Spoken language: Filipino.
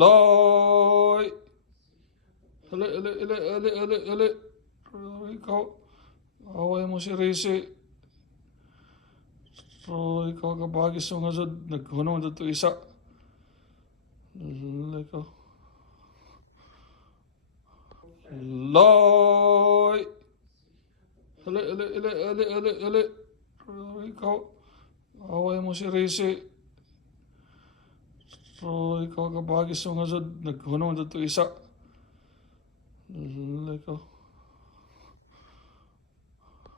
Loy! Ali, ali, ali, ali, ali, ali. Ikaw, away mo si Rizy. So, ikaw kabagis mo nga dyan. Naghunong dyan to isa. Ikaw. Loy! Ali, ali, ali, ali, ali, ali. Ikaw, away mo si Rizy. So, ikaw kabagis mo nga dyan. Naghunong dyan to isa. Ikaw.